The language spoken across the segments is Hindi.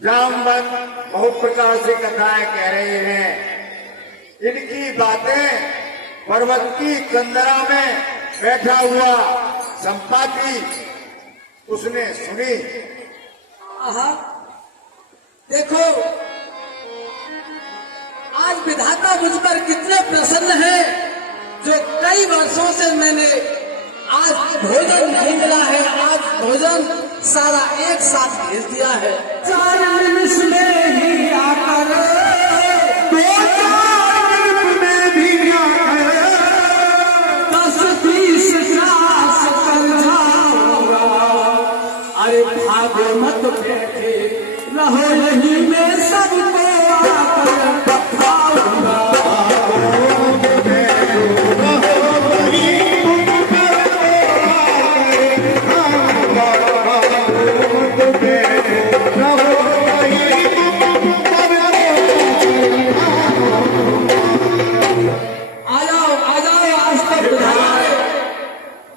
जामवंत बहुत प्रकार से कथाएं कह रहे हैं। इनकी बातें पर्वत की कंदरा में बैठा हुआ संपाति उसने सुनी। देखो आज विधाता मुझ पर कितने प्रसन्न हैं, जो कई वर्षों से मैंने आज भोजन नहीं मिला है, आज भोजन सारा एक साथ भेज दिया है। ही आकर में भी आकर 10-20 सास कर जाऊंगा। अरे भागो मत बैठे रहो यही में सबको आकर बखाऊंगा।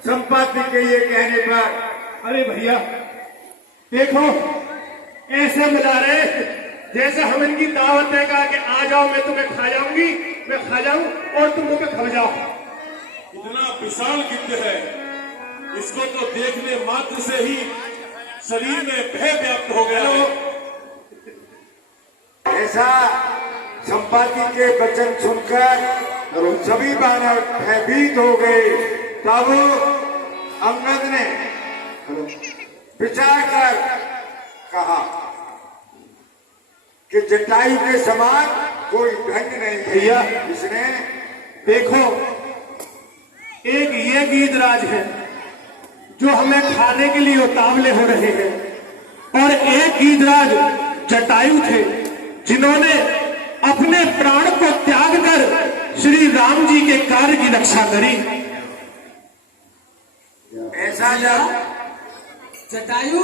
संपाति के ये कहने पर अरे भैया देखो ऐसे मिला रहे जैसे हम इनकी दावत देगा कि आ जाओ मैं तुम्हें खा जाऊंगी, मैं खा जाऊं और तुम मुझे खा जाओ। इतना विशाल गिद्ध है, इसको तो देखने मात्र से ही शरीर में भय व्याप्त हो गया है। ऐसा संपाति के वचन सुनकर सभी बानर भयभीत हो गए। तब अंगद ने विचार कर कहा कि जटायु के समान कोई ढंग नहीं भैया इसने। देखो एक ये गीधराज है जो हमें खाने के लिए उतावले हो रहे हैं, और एक गीधराज जटायु थे जिन्होंने अपने प्राण को त्याग कर श्री राम जी के कार्य की रक्षा करी। ऐसा जब जटायु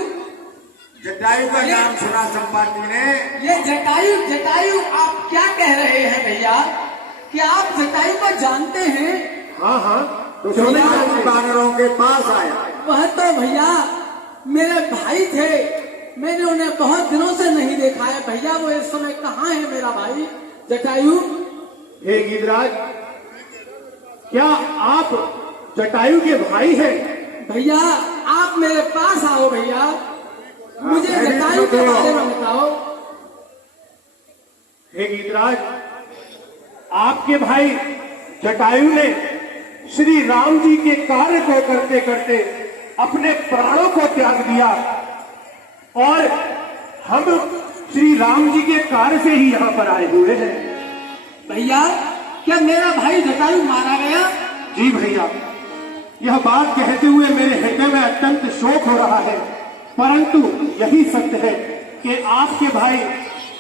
जटायु का नाम सुना संपाति ने, ये जटायु आप क्या कह रहे हैं भैया? क्या आप जटायु को जानते हैं? हाँ हाँ तो बानरों के पास आया। वह तो भैया मेरे भाई थे, मैंने उन्हें बहुत दिनों से नहीं देखा है भैया। वो इस समय कहाँ है मेरा भाई जटायु? हे गीधराज, क्या आप जटायु के भाई हैं? भैया आप मेरे पास आओ भैया, मुझे जटायु के बारे में बताओ। हे गीधराज, आपके भाई जटायु ने श्री राम जी के कार्य को करते करते अपने प्राणों को त्याग दिया, और हम श्री राम जी के कार्य से ही यहाँ पर आए हुए हैं। भैया क्या मेरा भाई जटायु मारा गया? जी भैया, यह बात कहते हुए मेरे हृदय में अत्यंत शोक हो रहा है, परंतु यही सत्य है कि आपके भाई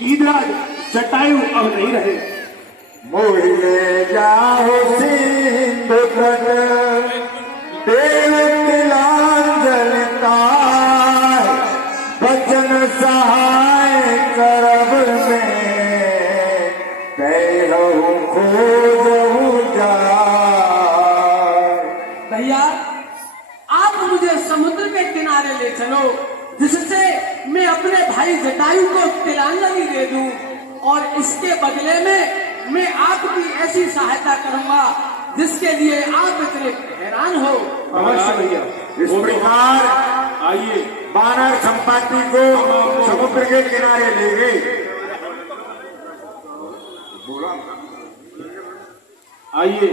गीधराज जटायु अब नहीं रहे। मोहिले जाओ सिंधु तट देव तिलांजल तार, बचन सहाय करब में पैरहु खोजहु जाय। भैया आप मुझे समुद्र के किनारे ले चलो, जिससे मैं अपने भाई जटायु को तिलांजलि दे दूं, और इसके बदले में मैं आपकी ऐसी सहायता करूंगा जिसके लिए आप इतने हैरान हो। अवश्य भैया। इस प्रकार आइए बानर संपाति को समुद्र के किनारे ले गए। आइए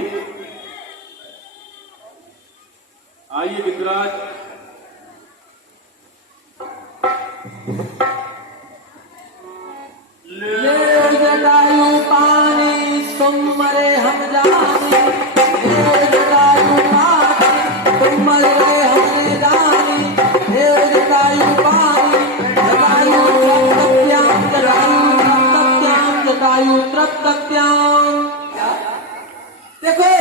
आइए गीधराज, ले जटायु पानी तुम मरे हम जानी, ले जटायु पानी तुम मरे हमने जानी, ले जटायु पानी जटायु जटायु तृप्तत्याम। देखो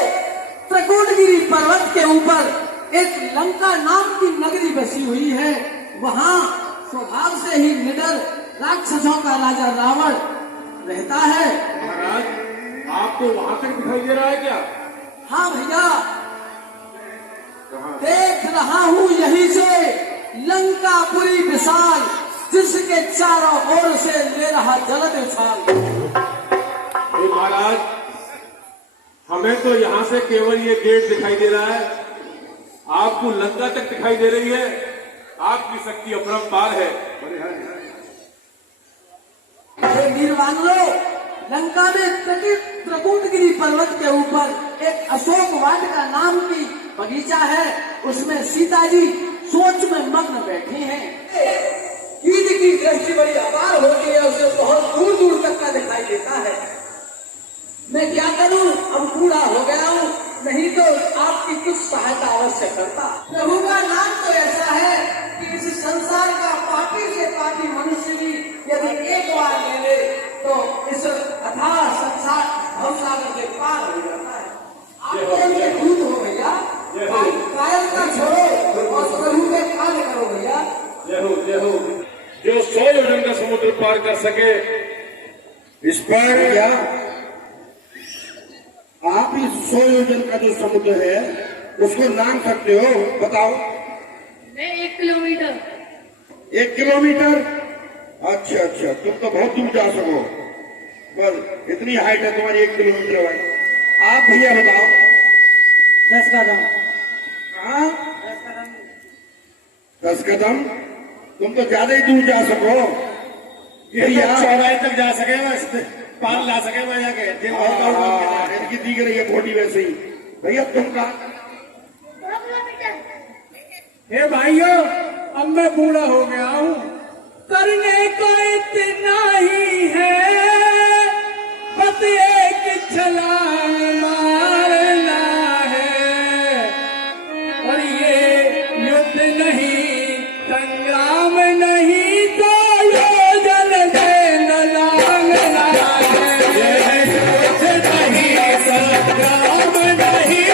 त्रिकूटगिरी पर्वत के ऊपर एक लंका नाम की नगरी बसी हुई है। वहाँ स्वभाव से ही निडर राक्षसों का राजा रावण रहता है। महाराज आपको वहां तक दिखाई दे रहा है क्या? हाँ भैया, देख रहा हूँ यहीं से लंका पूरी विशाल, जिसके चारों ओर से ले रहा जलद उछाल। हे महाराज, हमें तो यहाँ से केवल ये गेट दिखाई दे रहा है, आपको लंका तक दिखाई दे रही है। आपकी शक्ति अपरंपार है। हे वीरवानरो, लंका में त्रकूटगिरी पर्वत के ऊपर एक अशोक वाटिका नाम की बगीचा है। उसमें सीता जी सोच में मग्न बैठी हैं। कीट की दृष्टि बड़ी अपार होती है, उसे बहुत दूर दूर तक का दिखाई देता है। मैं क्या करूं, अब बूढ़ा हो गया हूं, नहीं तो आपकी कुछ सहायता अवश्य करता। प्रभु का नाम तो ऐसा है कि इस संसार का पापी से पापी मनुष्य भी यदि एक बार ले ले तो इस अथाह संसार भवसागर से पार हो जाता है। आप तो उनके दूत हो भैया, कायरता छोड़ो और प्रभु के कार्य करो भैया। जय हो, जय हो। जो 100 योजन का समुद्र पार कर सके, इस पर आप इस 100 योजन का जो समुद्र है उसको नाम सकते हो, बताओ। मैं 1 किलोमीटर। 1 किलोमीटर? अच्छा अच्छा, तुम तो बहुत दूर जा सको, पर इतनी हाइट है तुम्हारी 1 किलोमीटर भाई। आप भैया बताओ। 10 कदम। हाँ, 10 कदम? तुम तो ज्यादा ही दूर जा सको। ये चौराहे तक जा सके, बस पार ला सके मैं जाके। इनकी दिख रही है बॉडी वैसे ही। भैया तुम कहा? 2 किलोमीटर। हे भाइयों, अब मैं बूढ़ा हो गया हूँ, करने को इतना ही है, बस एक छलांग मारना है। और ये युद्ध नहीं, संग्राम नहीं, तो योजन से न लांघना है। युद्ध नहीं, संग्राम नहीं,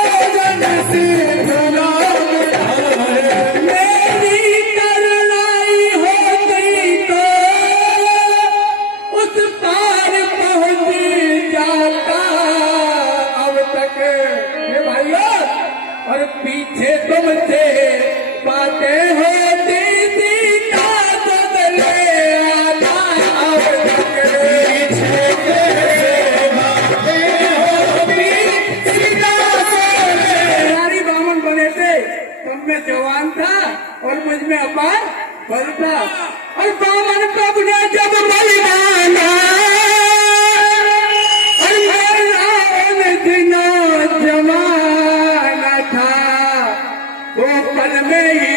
योजन से न लांघना है। मेरी करनाई होती तो उस पार पहुंच जाता अब तक। हे भाइयों, और पीछे तुमसे बातें होती थी, ना बदले आता अब तक। पीछे से बातें होती, सीधा से नारी बामन बने थे, तब मैं जवान था और मुझ में अपार बल था। और बामन कब ने जब बलिदाना, और मेरा दिनों जमाना था, वो पल में ही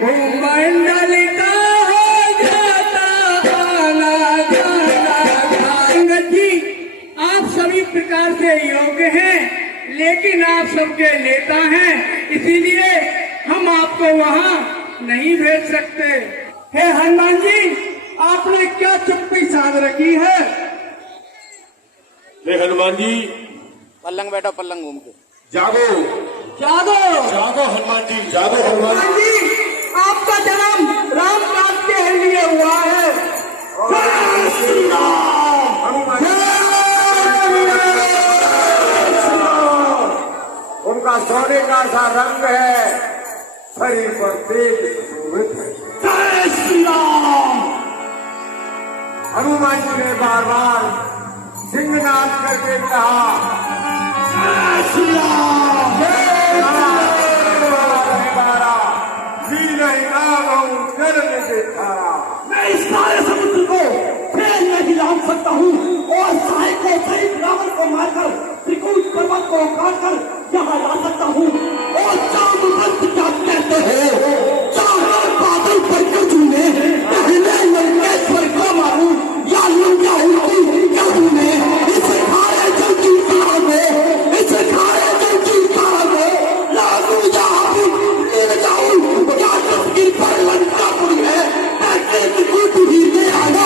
भूमंडल का हो जाता आना जाना था। संगत जी, आप सभी प्रकार से योग्य हैं, लेकिन आप सबके नेता हैं, इसीलिए हम आपको वहाँ नहीं भेज सकते। हे हनुमान जी, आपने क्या चुप्पी साध रखी है? हे हनुमान जी, पल्लंग बैठो, पल्लंग घूम के। जागो, जागो जागो हनुमान जी, जागो हनुमान हनुमान जी। जी, आपका जन्म राम काज के लिए हुआ है। जय श्री राम। उनका सोने का सा रंग है, शरीर पर तेज सुशोभित है। जय श्री राम। हनुमान जी ने बार बार सिंहनाद करके कहा, जय श्री राम। मैं इस सारे समुद्र को फेर नहीं लांघ सकता हूँ और साय को सहित रावण को मारकर त्रिकूट पर्वत को काटकर यहाँ ला सकता हूँ। और जामवंत क्या कहते हो, चारों बादल पर कछु में पहले लंकेश्वर को मारूं या लंका उल्टी कछु में। इसे खाए जल्दी तारा में, इसे खाए जल्दी तारा में, लागू जहाँ ले जाऊं क्या तस्वीर पर लंका पुरी है। ऐसे त्रिकूट ही में आना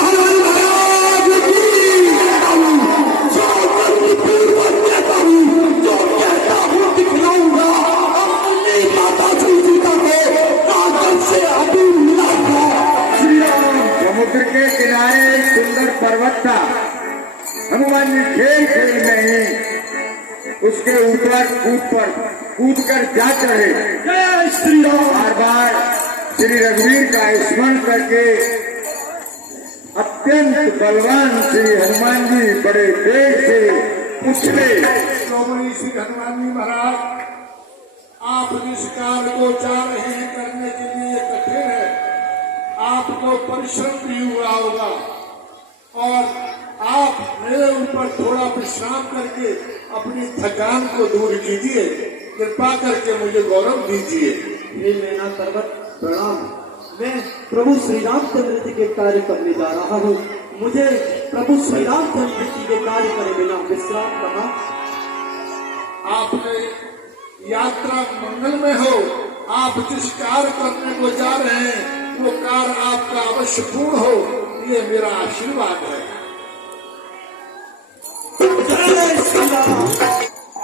समुद्र के किनारे एक सुंदर पर्वत था। हनुमान जी खेल खेल में ही उसके ऊपर कूद कर जा चढ़े। जय श्री राम। बार बार श्री रघुवीर का स्मरण करके अत्यंत बलवान श्री हनुमान जी बड़े वेग से उछले। श्रोमणी श्री हनुमान जी महाराज, आप जिस कार्य को चाह रहे हैं करने के लिए कठिन है, आपको परिश्रम भी हुआ होगा और आप मेरे ऊपर थोड़ा विश्राम करके अपनी थकान को दूर कीजिए। कृपा करके मुझे गौरव दीजिए। हे मैना पर्वत प्रणाम। मैं प्रभु श्री रामचंद्र जी के कार्य करने जा रहा हूँ। मुझे प्रभु श्री रामचंद्र जी के कार्य करे बिना विश्राम करना। आपने यात्रा मंगल में हो, आप जिस कार्य करने को जा रहे हैं वो कार्य आपका अवश्य पूर्ण हो, ये मेरा आशीर्वाद है।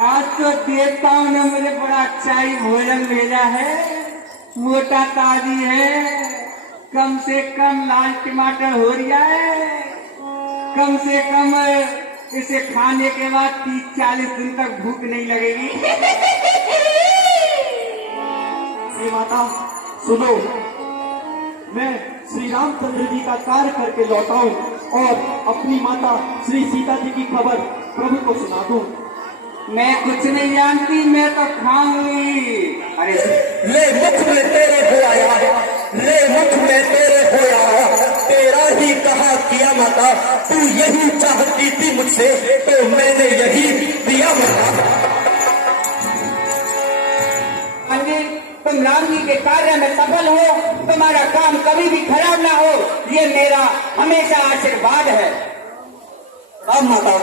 आज तो देवताओं ने मुझे बड़ा अच्छा ही भोजन भेजा है। मोटा ताजी है, कम से कम लाल टमाटर हो रहा है। कम से कम इसे खाने के बाद 30-40 दिन तक भूख नहीं लगेगी। श्री माता सुनो, मैं श्री रामचंद्र जी का कार्य करके लौटा हूँ और अपनी माता श्री सीता जी की खबर प्रभु को सुना दूं। मैं कुछ नहीं जानती, मैं तो खाऊंगी। अरे ले मुख में तेरे हो आया, ले मुख में तेरे हो आया, तेरा ही कहा किया माता, तू यही चाहती थी मुझसे तो मैंने यही दिया माता। पंडित, तुम राम जी के कार्य में सफल हो, तुम्हारा काम कभी भी खराब ना हो, ये मेरा हमेशा आशीर्वाद है। अब माता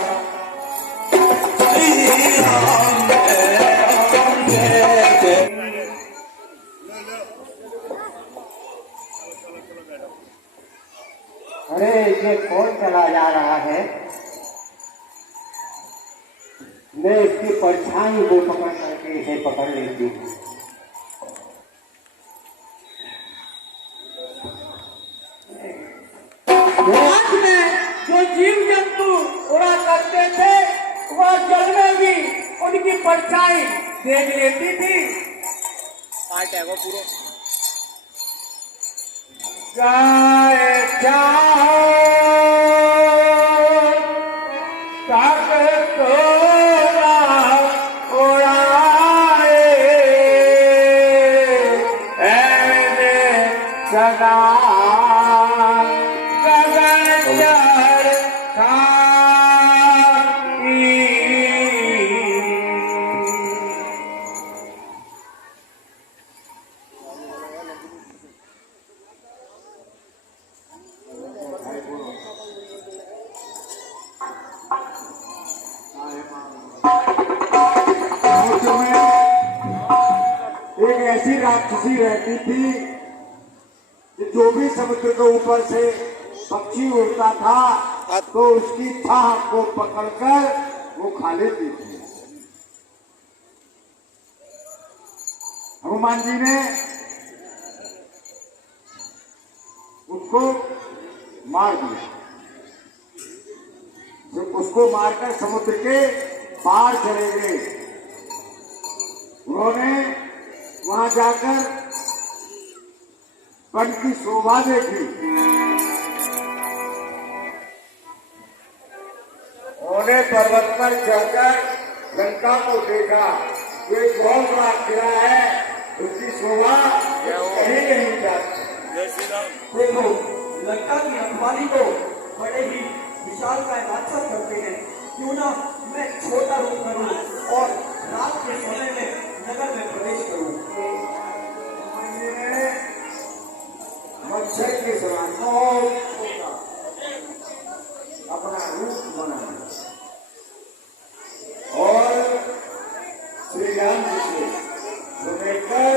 अरे ये कौन चला जा रहा है? मैं इसकी परछाई को पकड़ करके इसे पकड़ लेती हूँ। रात में जो जीव जंतु उड़ा करते थे वह जल में भी उनकी परछाई देख लेती थी। पार्ट है वो पूरा। गाय चाहो तक तोरा उड़ाए, ऐने सदा गगन चढ़ खाई। एक ऐसी राक्षसी रहती थी कि जो भी समुद्र के ऊपर से पक्षी उड़ता था तो उसकी थाह को पकड़कर वो खा लेती थी। हनुमान जी ने उसको मार दिया। जब उसको मारकर समुद्र के पार चले गए, उन्होंने वहां जाकर वन की शोभा देखी। उन्होंने पर्वत पर चढ़कर लंका को देखा। ये बहुत बड़ा किला है, उसकी शोभा कहीं नहीं जाती। देखो, लंका की रखवाली को बड़े ही विशाल का राक्षस करते हैं। क्यों ना मैं छोटा रूप करूं और रात के समय में नगर में प्रवेश करूं। मच्छर के समान अपना रूप बनाया और श्री राम जी से सुनेकर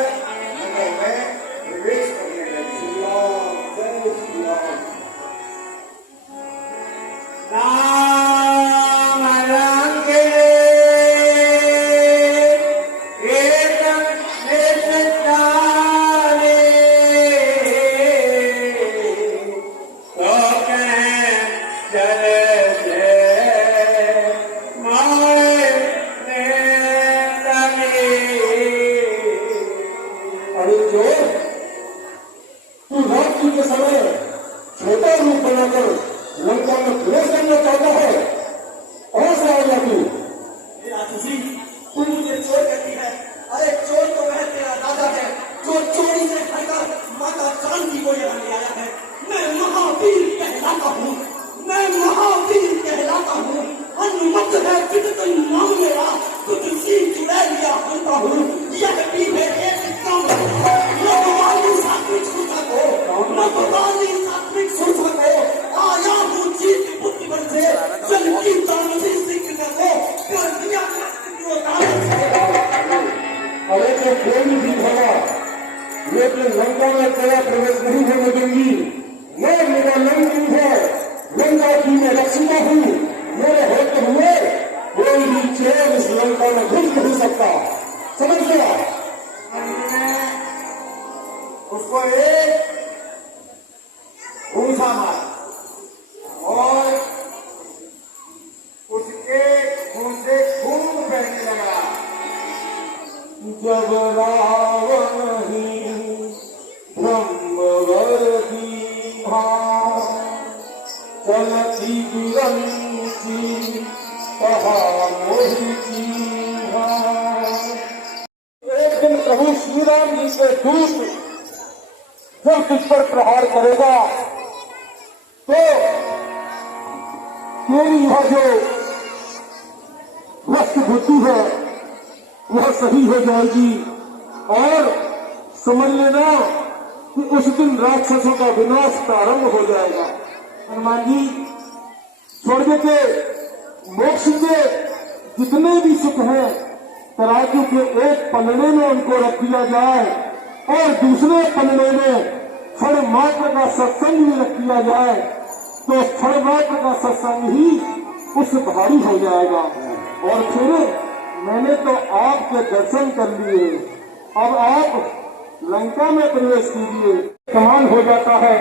नगर में प्रवेश करने लगे। श्री राम, जय श्री राम। राम रंगे एकदम निस्तारे, तो कहें चले समय छोटा रूप बनाकर लंका में प्रवेश करना चाहता है। और से आएगा तू? तू मुझे चोर कहती है? अरे चोर तो वह तेरा राजा है जो चोरी से खाकर माता चांदी को यहाँ ले आया है। मैं महावीर कहलाता हूँ, मैं महावीर कहलाता हूँ। अनुमत है कितने नाम मेरा, कुछ सी चुड़ैलिया बनता हूँ। यह भी है एक काम, नगवाली सात्विक सूचक हो, नगवाली सात्विक सूचक हो। आया हूँ जीत बुद्धि पर से, जल की दानवी सीखने को, कर दिया अरे तो कोई भी होगा, लेकिन लंका में तेरा प्रवेश नहीं होने दूंगी। मैं मेरा नंदी है, लंका की मैं रक्षिता हूँ। मेरे होते हुए कोई भी चेर इस लंका में घुस नहीं सकता, समझ गया? उसको एक घूसा मार और उसके खून से खून बहने लगा। जब रावण ही ब्रह्मवर दीवा चलती विरंची कहा मोहि कीन्हा। एक दिन प्रभु श्री राम जी के दूत जब तुझ पर प्रहार करेगा तो तेरी यह जो भ्रष्ट बुद्धि है वह सही हो जाएगी। और समझ लेना कि उस दिन राक्षसों का विनाश प्रारंभ हो जाएगा। हनुमान जी स्वर्ग के मोक्ष के जितने भी सुख हैं तराजू के एक पलड़े में उनको रख दिया जाए और दूसरे पलड़े में क्षण मात्र का सत्संग भी रख दिया जाए तो क्षण मात्र का सत्संग ही उस भारी हो जाएगा। और फिर मैंने तो आपके दर्शन कर लिए, अब आप लंका में प्रवेश कीजिए। समान हो जाता है,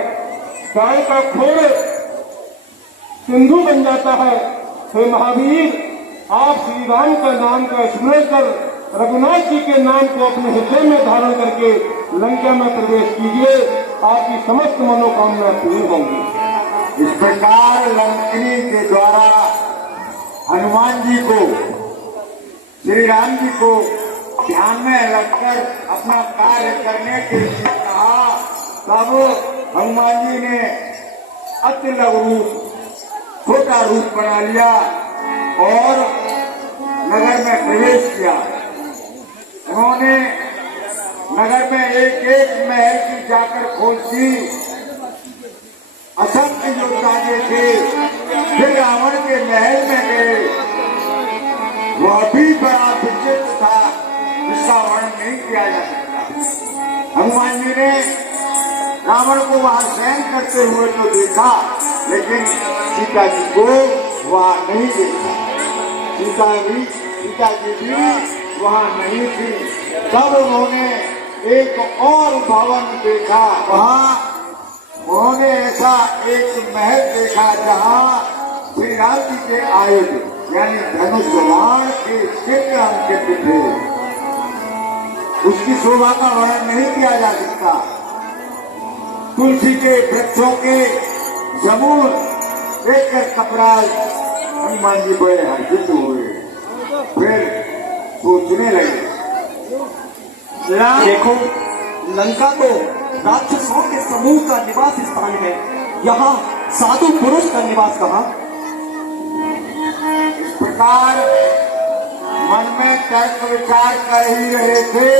गाय का खोर सिंधु बन जाता है। हे महावीर, आप श्री राम का नाम का स्मरण कर रघुनाथ जी के नाम को अपने हृदय में धारण करके लंका में प्रवेश कीजिए, आपकी समस्त मनोकामना पूरी होंगी। इस प्रकार लंकनी के द्वारा हनुमान जी को, श्री राम जी को ध्यान में रखकर अपना कार्य करने के लिए कहा। तब हनुमान जी ने अति लघु रूप, छोटा रूप बना लिया और नगर में प्रवेश किया। उन्होंने नगर में एक एक महल की जाकर खोज की। असंख्य योद्धा थे, फिर रावण के महल में गए। वह भी बड़ा विचित्र था, जिसका वर्णन नहीं किया जा सकता। हनुमान जी ने रावण को वहां शयन करते हुए तो देखा, लेकिन सीता जी को वहां नहीं देखा। सीता जी भी वहां नहीं थी। तब उन्होंने एक और भवन देखा। वहां उन्होंने ऐसा एक महल देखा जहां श्री राम जी के आयुध यानी धनुष बाण के चित्र अंकित थे। उसकी शोभा का वर्णन नहीं किया जा सकता। तुलसी के वृक्षों के जमून देखकर कपराज हनुमान जी बड़े हर्षित हुए। फिर सोचने लगे, देखो, लंका तो राक्षसों के समूह का निवास स्थान है, यहाँ साधु पुरुष का निवास कहाँ? इस प्रकार मन में तर्क विचार कर ही रहे थे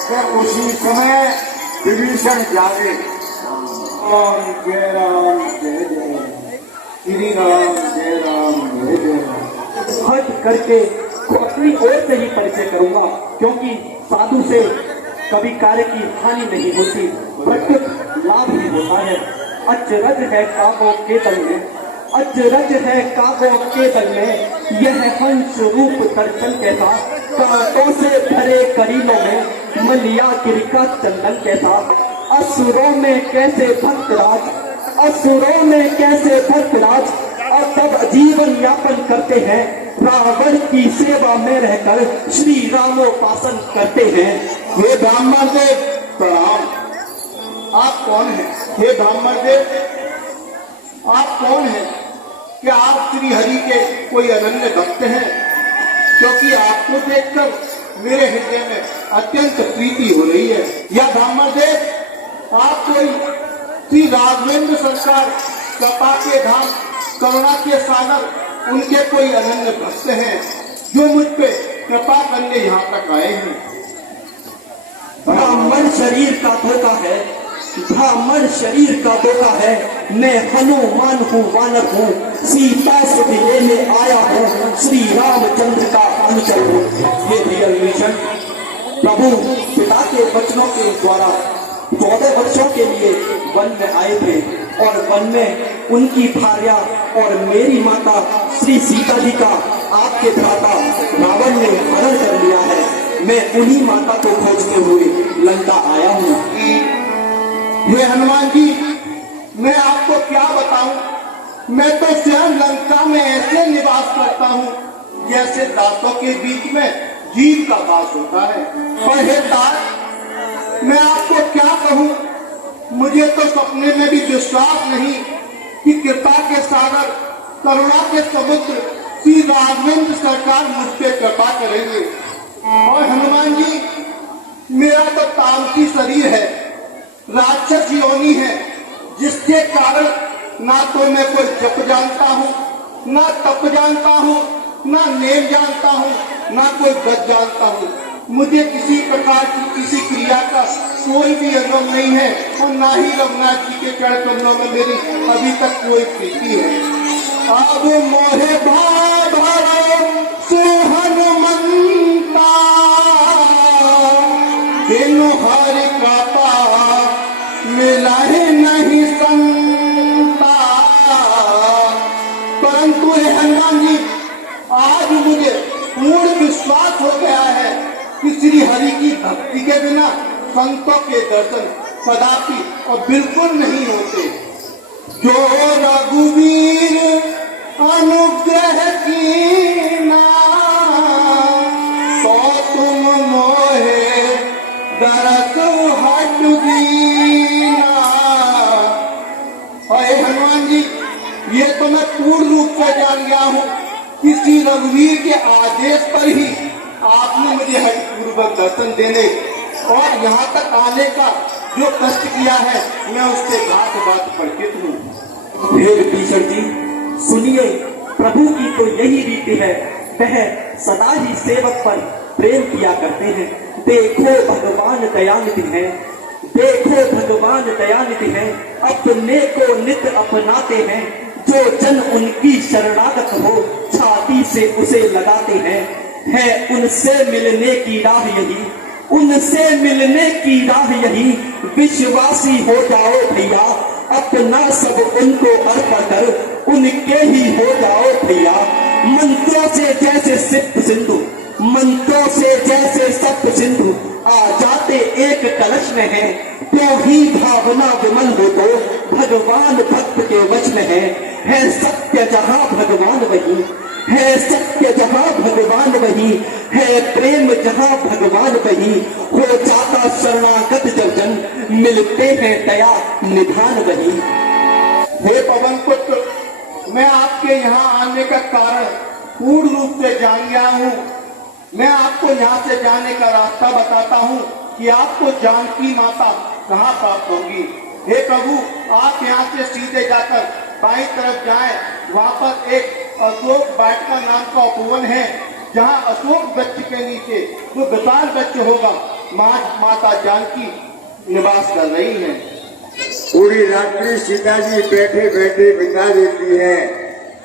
कि उसी समय विभीषण जागे। राम जय राम जय जय श्री राम जय राम जय जय। हट करके को अपनी ओर से ही परिचय करूंगा, क्योंकि साधु से कभी कार्य की हानि नहीं होती, प्रत्युत लाभ ही होता है। अचरज है काबों के दल में, अचरज है काबों के दल में, यह हंस रूप दर्शन कैसा, कांटों से भरे करीलों में मलिया गिरिका चंदन कैसा। असुरों में कैसे भक्तराज, असुरों में कैसे भक्तराज, और तब जीवन यापन करते हैं, रावण की सेवा में रहकर श्री रामोपासन करते हैं। ये ब्राह्मण से प्रणाम। आप कौन हैं? हे ब्राह्मण देव, आप कौन हैं? क्या आप श्री हरि के कोई अनन्य भक्त हैं? क्योंकि आपको देखकर मेरे हृदय में अत्यंत प्रीति हो रही है। या ब्राह्मण देव, आप कोई श्री राघवेंद्र सरकार कृपा के धाम करुणा के सागर उनके कोई अनन्य भक्त हैं जो मुझ पे कृपा करने यहाँ तक आए हैं? ब्राह्मण शरीर का धोखा है, ब्राह्मण शरीर का धोखा है। मैं हनुमान हूँ, वानर हूँ, सीता सुध लेने आया हूँ, श्री रामचंद्र का अनुचर हूँ। ये रियल मिशन प्रभु पिता के वचनों के द्वारा 14 वर्षों के लिए वन में आए थे और वन में उनकी भार्या और मेरी माता श्री सीता जी का आपके भ्राता रावण ने हरण कर लिया है। मैं उन्हीं माता को खोजते हुए लंका आया हूँ। हे हनुमान जी, मैं आपको क्या बताऊं? मैं तो स्वयं लंका में ऐसे निवास करता हूँ जैसे दांतों के बीच में जीव का वास होता है। और हे तात, मैं आपको क्या कहूँ? मुझे तो सपने में भी विश्वास नहीं कि कृपा के सागर करुणा के समुद्र श्री राघवेंद्र सरकार मुझ पे कृपा करेंगे। और हनुमान जी, मेरा तो तामसी शरीर है, राक्षस योनि है, जिसके कारण ना तो मैं कोई जप जानता हूँ, ना तप जानता हूँ, ना नेम जानता हूँ, ना कोई व्रत जानता हूँ। मुझे किसी प्रकार की किसी क्रिया का कोई भी अनुभव नहीं है और ना ही रघुनाथ जी के चरण कमलों में मेरी अभी तक कोई प्रीति है। अब मोहे हनुमंता बिनु हरि कृपा मिला है नहीं संता। परंतु हे हनुमान जी, आज मुझे पूर्ण विश्वास हो गया है कि श्री हरि की भक्ति के बिना संतों के दर्शन कदापि और बिल्कुल नहीं होते। जो रघुवीर अनुग्रह कीना, तो तुम मोहे दरस हट दीना। और हनुमान जी, ये तो मैं पूर्ण रूप से जान गया हूँ कि श्री रघुवीर के आदेश पर ही आपने मुझे हरिपूर्वक दर्शन देने और यहाँ तक आने का जो कष्ट किया है, मैं उससे घाट बात परिचित हूँ। हे विभीषण जी, सुनिए, प्रभु की तो यही रीति है, वह सदा ही सेवक पर प्रेम किया करते हैं। देखो भगवान दयानिधि है, देखो भगवान दयानिधि है, अपने को नित अपनाते हैं। जो जन उनकी शरणागत हो, छाती से उसे लगाते हैं। है उनसे मिलने की राह यही, उनसे मिलने की राह यही। विश्वासी हो जाओ भैया, अपना सब उनको अर्पण कर उनके ही हो जाओ भैया। मंत्रों से जैसे सिप्त सिंधु, मंत्रों से जैसे सप्त सिंधु आ जाते एक कलश में है। क्यों ही भावना विमल हो तो भगवान भक्त के वचन है सत्य जहाँ भगवान वही, है सत्य जहाँ भगवान वही, है प्रेम जहाँ भगवान वही। हो जाता शरणागत जब जन, मिलते हैं दया निधान वही। हे पवन पुत्र, मैं आपके यहाँ आने का कारण पूर्ण रूप से जान गया हूँ। मैं आपको यहाँ से जाने का रास्ता बताता हूँ कि आपको जानकी माता कहाँ प्राप्त होगी। हे प्रभु, आप यहाँ से सीधे जाकर बाईं तरफ जाएं, वहाँ पर एक अशोक वाटिका नाम का उपवन है, जहाँ अशोक वृक्ष के नीचे जो विशाल वृक्ष होगा, माता जानकी निवास कर रही है। पूरी रात्रि सीता जी बैठे बैठे बिता देती है,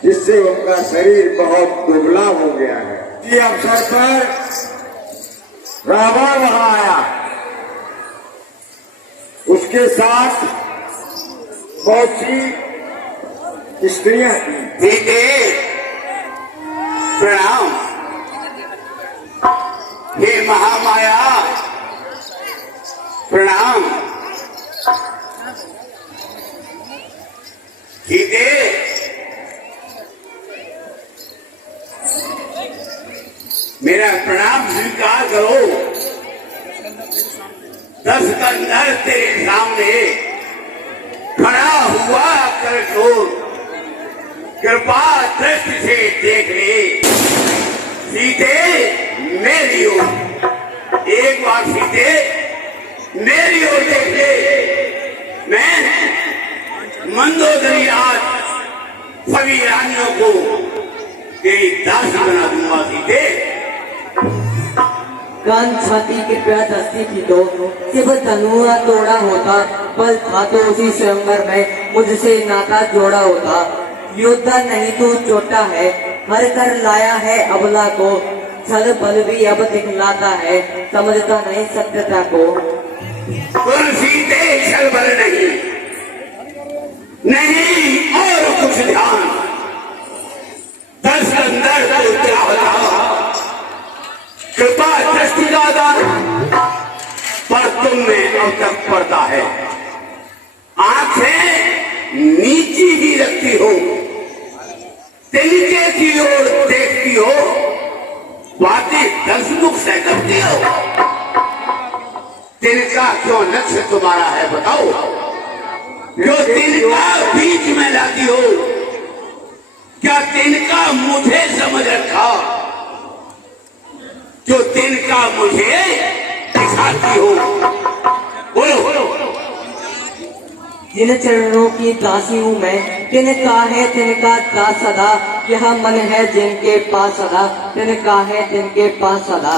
जिससे उनका शरीर बहुत दुबला हो गया है। इसी अवसर पर रावण वहां आया, उसके साथ बहुत सी स्त्रियां थी। प्रणाम। हे महामाया, प्रणाम। सीते, मेरा प्रणाम स्वीकार करो। 10 कंधर तेरे सामने भरा हुआ करजोर कृपा दृष्टि से देख ले सीते मेरी ओर, एक बार सीते मेरी ओर देख ले। मैं मंदोदरी आज सभी रानियों को तेरी दासी बना दूंगा सीते। कान छाती कृपया दस्ती की दो, सिर्फ तनुआ तोड़ा होता, बल था तो उसी स्वयंवर में मुझसे नाता जोड़ा होता। योद्धा नहीं तू चोटा है, हर कर लाया है अबला को, छल बल भी अब दिखलाता है, समझता नहीं सत्यता को। तुम सीते छल बल नहीं और कुछ ध्यान, दस अंदर तो क्या होता कृपा दृष्टि का दान, पर तुम में अब तक पड़ता है। आंखें नीची ही रखती हो, तिनके की ओर देखती हो, बातें दसमुख से करती हो। तिनका क्यों लक्ष्य तुम्हारा है बताओ, जो तिनका बीच में लाती हो, क्या तिनका मुझे समझ रखा, जो तिनका मुझे दिखाती हो। बोलो बोलो जिन चरणों की दासी हूँ मैं, तिनका है तिनका दास सदा, यह मन है जिनके पास सदा, तिनका है तिनके पास सदा।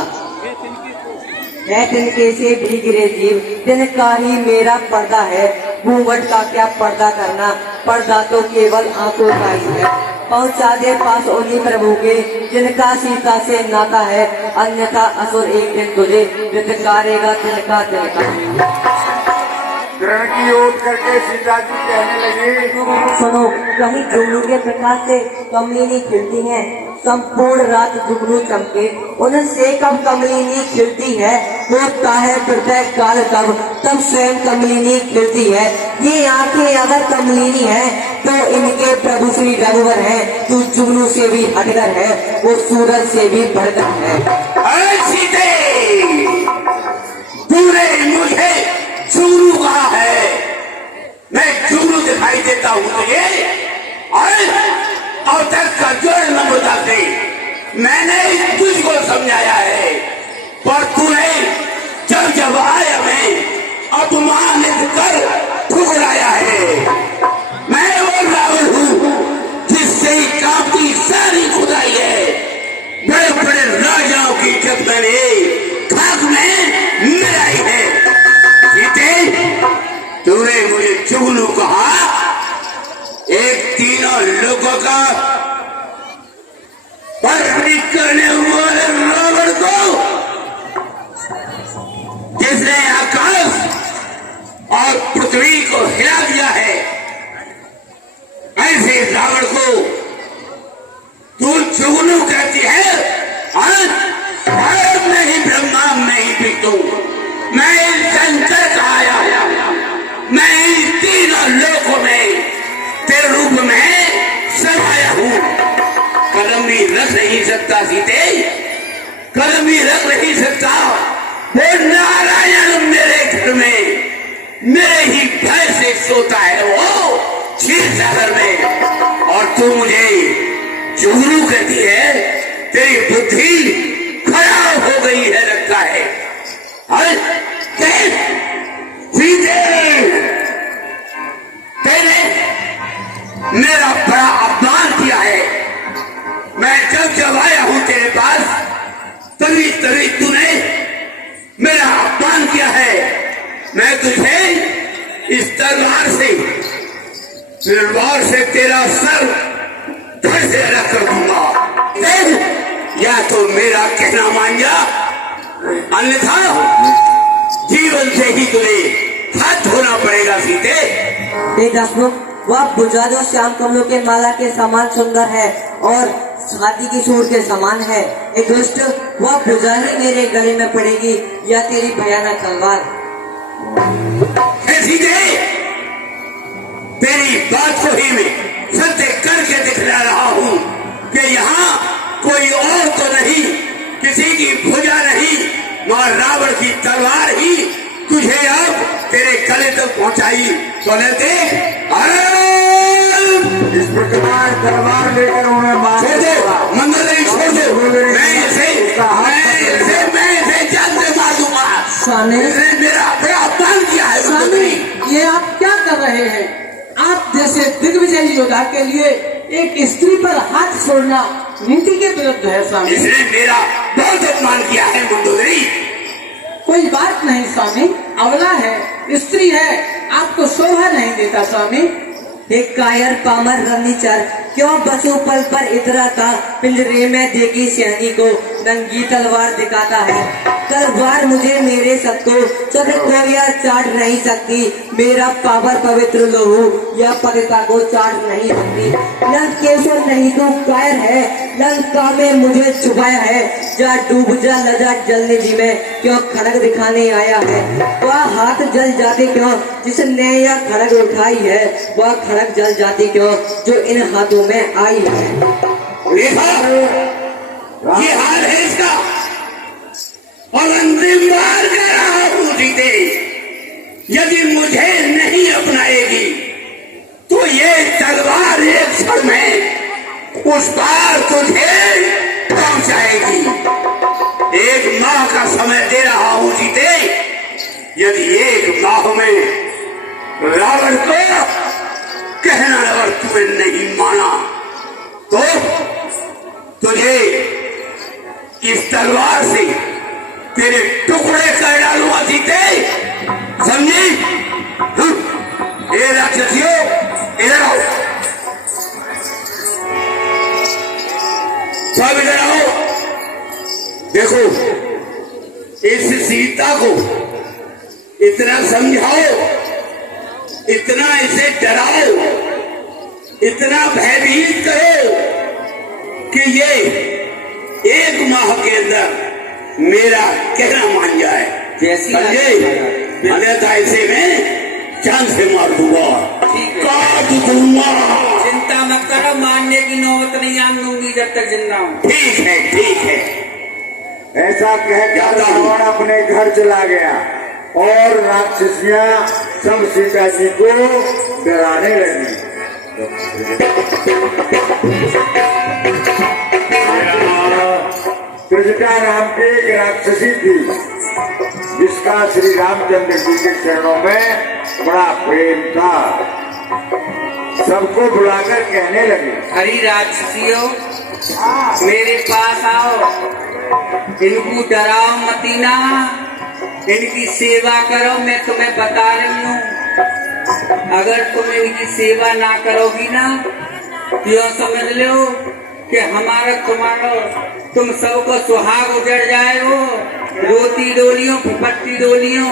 है तिनके से भी गिरे जीव, तिनका ही मेरा पर्दा है, घूंघट का क्या पर्दा करना, पर्दा तो केवल आंखों का ही है। पहुंचा दे पास उन्हीं प्रभु के, जिनका सीता से नाता है, अन्यथा असुर एक दिन तुझे वितकारेगा तिनका तिनका। ग्रहण की ओट करके सीता जी कहने लगी, सुनो कहीं जुगनू के प्रकाश से कमलिनी खिलती है, संपूर्ण रात जुगनू चमके, उनसे कब कमलिनी खिलती है, होता है प्रत्येक काल तब स्वयं कमलिनी खिलती है। ये आंखें अगर कमलिनी है तो इनके प्रभु श्री रघुवर है, तू जुगनू से भी हटकर है, वो सूरज से भी बढ़कर है। सीते तूने मुझे जुगनू कहा है, मैं जुगनू दिखाई देता हूँ तुझे, और तक का जोड़ नम्रता से मैंने तुझको समझाया है, पर तूने जब जब आया मैं अपमानित कर ठुकराया है। मैं वो रावण हूँ जिससे काफी सारी खुदाई है, बड़े बड़े राजाओं की इज्जत मैंने खाक में मिलाई है। तूने मुझे जुगनू कहा, एक तीनों लोगों का परवरिश करने वाले रावण को, जिसने आकाश और पृथ्वी को हिला दिया है, ऐसे रावण को तू जुगनू कहती है। भारत में ही ब्रह्मा में ही बिकू, मैं शंकर का आया, मैं तीनों लोकों में तेरे रूप में समाया हूँ। कदम भी रख नहीं सकता सीते, कदम भी रख नहीं सकता। वो नारायण मेरे घर में मेरे ही भय से सोता है, वो क्षीर सागर में, और तू मुझे जुगनू कहती है। तेरी बुद्धि खराब हो गई है लगता है। तेरे मेरा बड़ा अपमान किया है। मैं जब आया हूं तेरे पास, तभी तूने मेरा अपमान किया है। मैं तुझे इस तलवार से तेरा सर धड़ से अलग कर दूंगा। या तो मेरा कहना मान जा, अन्यथा जीवन से ही तुझे हाथ धोना पड़ेगा सीते। वह भुजा जो श्याम कमलों के माला के समान सुंदर है और हाथी की सूंड के समान है, एक दुष्ट वह भुजा ही मेरे गले में पड़ेगी या तेरी भयानक तलवार। सीते तेरी बात को ही मैं सत्य करके दिखला रहा हूँ कि यहाँ कोई और तो नहीं, किसी की भुजा नहीं, मगर रावण की तलवार ही तुझे अब तेरे गले तक पहुंचाई। बोले देख इस प्रकार तलवार लेकर उन्हें मार छोड़ दे, मंदिर नहीं छोड़ दे। मैं इसे जान से मार दूंगा। स्वामी इसने मेरा बड़ा अपमान किया है। स्वामी, ये आप क्या कर रहे हैं? आप जैसे दिग्विजयी योद्धा के लिए एक स्त्री पर हाथ छोड़ना नीति के विरुद्ध है स्वामी। इसने मेरा बहुत अपमान किया है मंदोदरी। कोई बात नहीं स्वामी, अवला है, स्त्री है, आपको शोभा नहीं देता स्वामी। एक कायर पामर रमीचर क्यों बसु पल पर इतरा था, पिंजरे में देखी सियानी को नंगी तलवार दिखाता है। तलवार मुझे मेरे सबको सब को या चाट नहीं सकती, मेरा पावर पवित्र लोहू या पतिता को चाट नहीं सकती। लंक केशव नहीं तो कायर है, लंका में मुझे छुपाया है। जा डूब जा लजा जल निधि में, क्यों खड़ग दिखाने आया है। वह हाथ जल जाते क्यों जिसने यह खड़ग उठाई है, वह खड़ग जल जाती क्यों जो इन हाथों में आई है। ये हाल है इसका, और अंतिम बार कह रहा हूँ सीते, यदि मुझे नहीं अपनाएगी तो ये तलवार एक क्षण में उस पार तुझे पहुंचाएगी। एक माह का समय दे रहा हूँ सीते, यदि एक माह में रावण को कहना अगर तुम्हें नहीं माना तो तुझे इस तलवार से तेरे टुकड़े कर डालूंगा सीते, समझी? ये राक्षसियों इधर आओ, सब इधर आओ। देखो इस सीता को इतना समझाओ, इतना इसे डराओ, इतना भयभीत करो कि ये एक माह के अंदर मेरा कहना मान जाए, समझे? अन्यथा इसे मैं जान से मार दूंगा, काट दूंगा। चिंता मत करो, मारने की नौबत नहीं आने दूंगी जब तक जिंदा हूँ। ठीक है, ठीक है। ऐसा कहकर रावण अपने घर चला गया और राक्षसियां सब सीता जी को डराने लगी। त्रिजटा नाम की एक राक्षसी थी जिसका श्री रामचंद्र जी के चरणों में बड़ा प्रेम था। सबको बुलाकर कहने लगे, हरी राक्षसियों मेरे पास आओ, इनको डराओ मतीना, इनकी सेवा करो। मैं तुम्हें बता रही हूँ, अगर तुम इनकी सेवा ना करोगी ना तो यूं समझ लो कि हमारा तुम्हारा तुम सबको सुहाग उजड़ जाएगो। रोती डोलियों फुफट्टी डोलियों,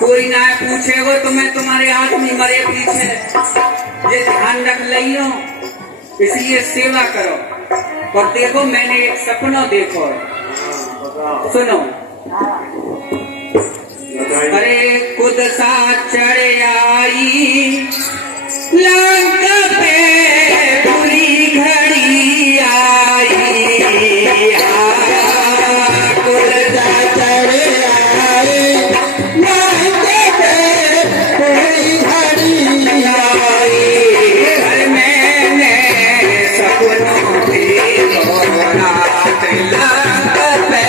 कोई ना पूछेगो तुम्हें तुम्हारे आदमी मरे पीछे। ये ध्यान रख लियो, इसलिए सेवा करो। और देखो मैंने एक सपना देखो, सुनो। अरे खुद सा चढ़ आई लंका पे बुरी घड़ी आई, खुद सा चढ़ आई लंका पे बुरी घड़ी आई। घर मैंने सपनों की रात लंका पे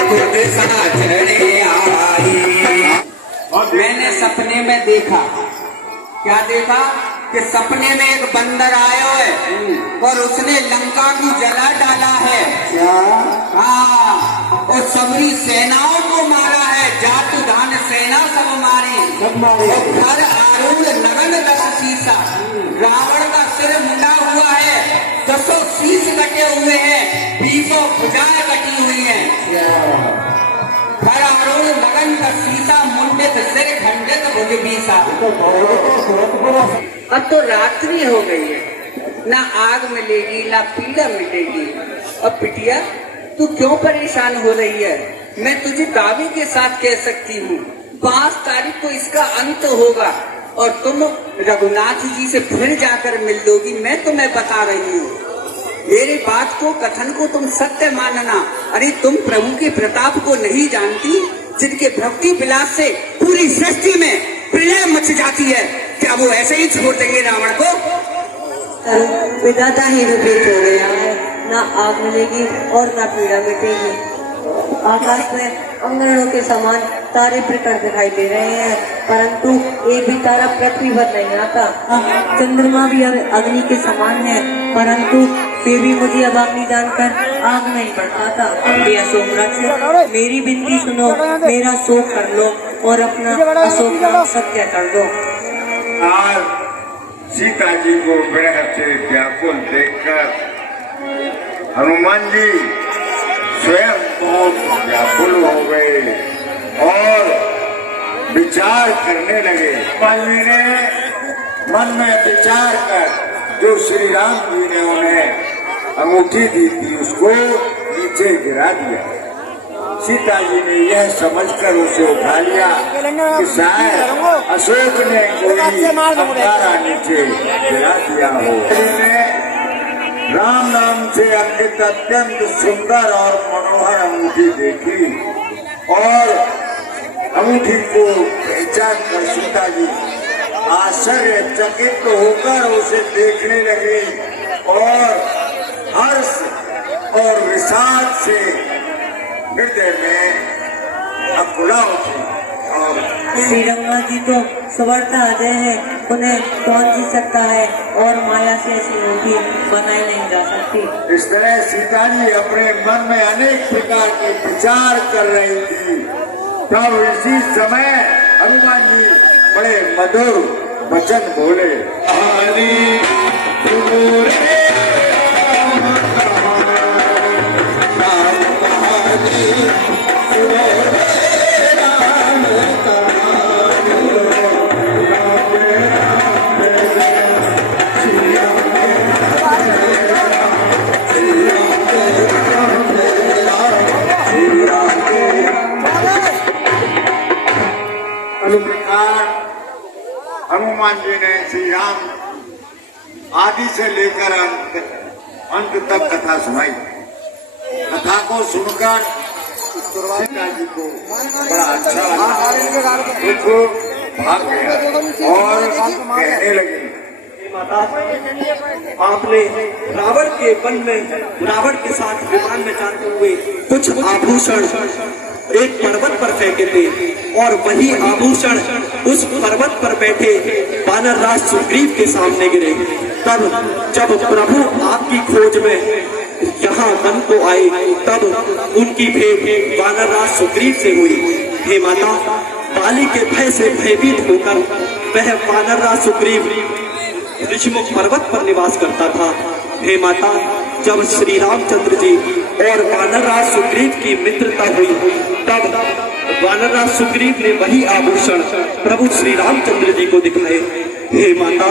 खुद सा चढ़ आई। मैंने सपने में देखा, क्या देखा कि सपने में एक बंदर आया है और उसने लंका को जला डाला है। हाँ, और सबरी सेनाओं को मारा है, जात धान सेना सब मारी। और घर आरूढ़ नगन 10 शीशा, रावण का सिर मुंडा हुआ है, 10 शीश कटे हुए हैं, 20 भुजाएं कटी हुई हैं। घर आरूढ़ नगन का शीशा, मुंडित सिर खंडित भुज बीसा। अब तो रात्रि हो गई है, ना आग मिलेगी ना पीड़ा मिलेगी। अब बिटिया तू क्यों परेशान हो रही है? मैं तुझे दावे के साथ कह सकती हूँ 5 तारीख को इसका अंत होगा और तुम रघुनाथ जी से फिर जाकर मिल लोगी। मैं तुम्हें बता रही हूँ, मेरी बात को कथन को तुम सत्य मानना। अरे तुम प्रभु के प्रताप को नहीं जानती, जिनके भक्ति विलास से पूरी सृष्टि में प्रलय मच जाती है। क्या वो ऐसे ही छोड़ देंगे रावण को? विधाता ही रूपित हो गया है, ना आग मिलेगी और ना पीड़ा मिटेगी। आकाश में अंगनों के समान तारे प्रकट दिखाई दे रहे हैं, परंतु एक भी तारा पृथ्वी पर नहीं आता। चंद्रमा भी अब अग्नि के समान है, परंतु फिर भी मुझे अब अग्नि जानकर आग नहीं बढ़ पाता। ये अशोक वृक्ष, मेरी विनती सुनो, मेरा शोक कर लो और अपना अशोक नाम सत्य कर दो। आज सीता जी को विरह से व्याकुल देखकर हनुमान जी स्वयं बहुत व्याकुल हो गए और विचार करने लगे। हनुमान जी ने मन में विचार कर जो श्री राम जी ने उन्हें अंगूठी दी थी उसको नीचे गिरा दिया। सीता जी ने यह समझकर उसे उठा लिया कि शायद अशोक ने कोई अंगारा नीचे गिरा दिया हो। राम नाम से अंकित अत्यंत सुंदर और मनोहर अंगूठी देखी और अंगूठी को पहचान कर सीता जी आश्चर्यचकित होकर उसे देखने लगे और हर्ष और विषाद से हृदय में अकुला उठी। और श्री रंगनाथ जी तो सवर्ता अजय है, उन्हें कौन जीत सकता है और माया से ऐसी मूर्ति बनाई नहीं जा सकती। इस तरह सीता जी अपने मन में अनेक प्रकार के विचार कर रही थी। तब इसी समय हनुमान जी बड़े मधुर वचन बोले। हनुमान जी ने श्री राम आदि से लेकर अंत तक कथा सुनाई। कथा को सुनकर सीता जी को बड़ा अच्छा लगा, देखो भाग गया और कहने लगी, माता, आपने रावण के वन में रावण के साथ विमान में जाते हुए कुछ आभूषण एक पर्वत पर फेंके थे और वही आभूषण उस पर्वत पर बैठे वानर राज सुग्रीव के सामने गिरे। तब जब प्रभु आपकी खोज में यहाँ वन को आए तब उनकी भेंट वानर राज सुग्रीव से हुई। हे माता, बाली के भय से भयभीत होकर वह वानर राज सुग्रीव ऋषिमुख पर्वत पर निवास करता था। हे माता, जब श्री रामचंद्र जी और वानरराज सुग्रीव की मित्रता हुई तब वानरराज सुग्रीव ने वही आभूषण प्रभु श्री रामचंद्र जी को दिखाए। हे माता,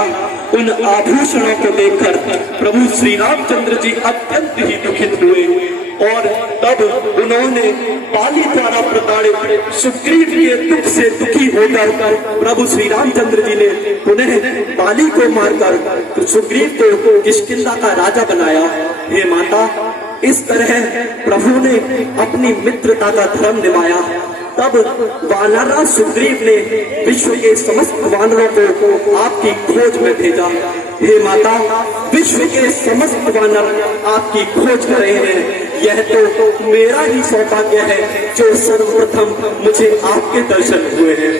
उन आभूषणों को देखकर प्रभु श्री रामचंद्र जी अत्यंत ही दुखित हुए और तब उन्होंने बाली द्वारा प्रताड़ित सुग्रीव के दुख से दुखी होकर प्रभु श्री रामचंद्र जी ने पुनः बाली को मारकर सुग्रीव को किष्किंधा का राजा बनाया। हे माता, इस तरह प्रभु ने अपनी मित्रता का धर्म निभाया। तब वानरराज सुग्रीव ने विश्व के समस्त वानरों को आपकी खोज में भेजा। हे माता, विश्व के समस्त वानर आपकी खोज कर रहे हैं। यह तो मेरा ही सौभाग्य है जो सर्वप्रथम मुझे आपके दर्शन हुए हैं।